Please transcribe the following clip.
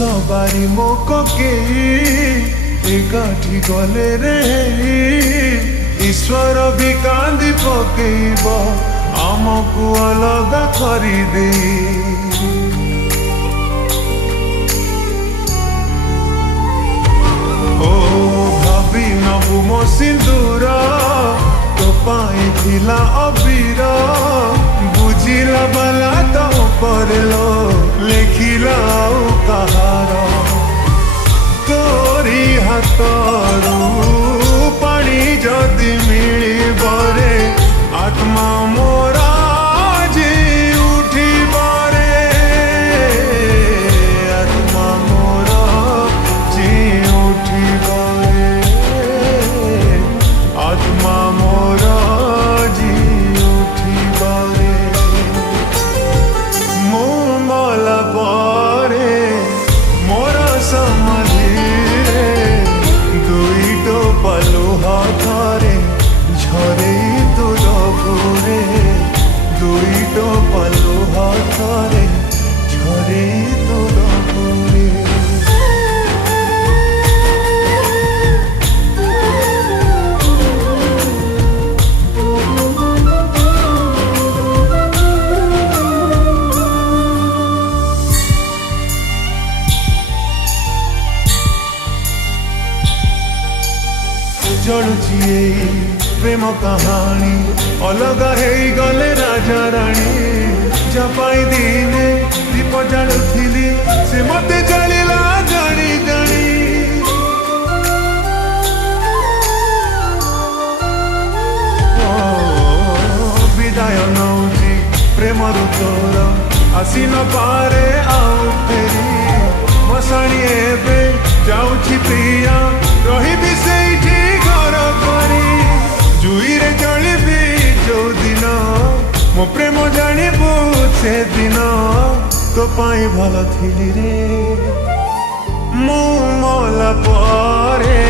सवारी मो ककेई एकाठी गले रे ईश्वर भी कांदी पकेब आमको अलग करदे ओ भाभी नबु मो सिंदूर तो पाई थिला अबीर बुझिला बाला तो परलो लेखिला कहार तोरी हाथरू पानी जदि मिलबरे आत्मा मोरा जी उठिबरे आत्मा मोरा जी उठिबरे आत्मा मोरा जी उठिबरे मु मला परे मोरा समाधि दुई तो पलु हाथरे झरे तुर घुरे दुई तो पलु हाथरे झरे तुर घुरे चलुची प्रेम कहानी अलग है गले राजा रानी जपाई दिने दीप जालुथिली से मते जलिला जानी जानी विदाय नौची प्रेम ऋतुर आसी न पारे आउ फेरी मसाणी एबे जाउची प्रिया रही सेठी घर करी जुईरे जलिबी जो दिन मो प्रेम जानिबू से दिन तो पाई भल थिली रे मु मला परे